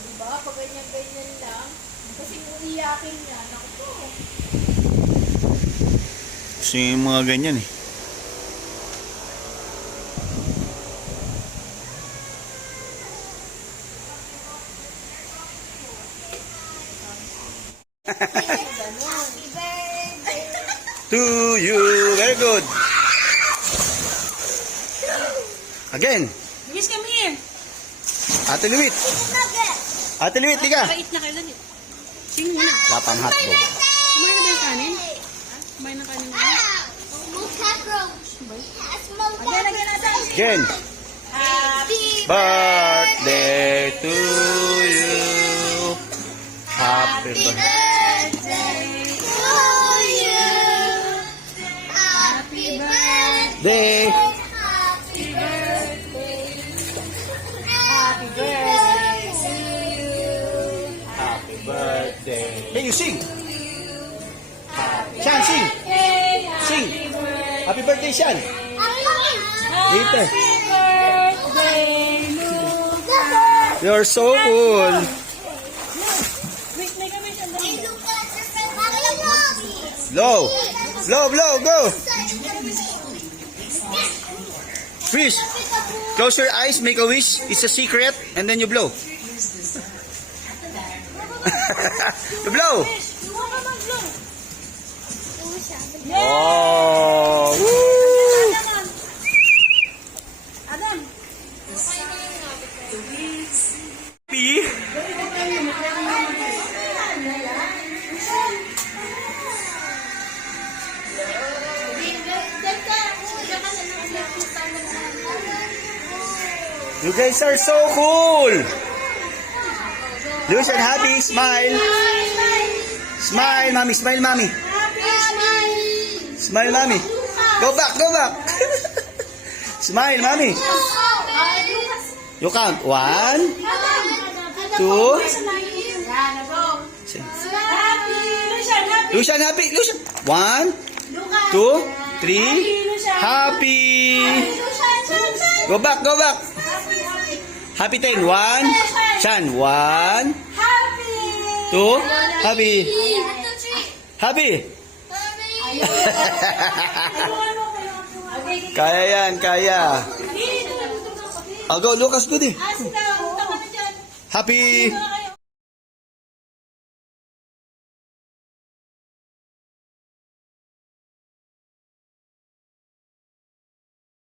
Diba? Pag ganyan-ganyan lang. Kasi kung iyakin niya, naku po. Gusto yung mga ganyan eh. Happy birthday! To you. Very good. Again. Miss, come here. Ate Luwit. Ate Luwit, liga. Pait na kayo dali. Sing muna. Lapang hotdog. Kumain na ba yung kanin? Kumain na kanin mo? Again. Happy Birthday to you. Happy birthday. birthday to you. Happy birthday. Happy birthday. Happy birthday to you. Happy birthday. Hey, you sing. Shan, sing. Sing. Happy birthday, Shan. Later. You're so cool. Blow. Blow, blow, go. Wish. Close your eyes, make a wish. It's a secret, and then you blow. You blow. Oh. Woo. Adam. Happy. You guys are so cool. Lucian, happy. Smile. Smile, mommy. Smile, mommy. Smile, mommy. Go back, go back. Smile, mommy. You count. 1, 2. Lucian, happy. Lucian. 1, 2, 3. Happy. Go back, go back. Happy 10. 1. Chan. 1, 2. Happy. Happy. Kaya yan, kaya. I'll go, Lucas, good eh. Happy.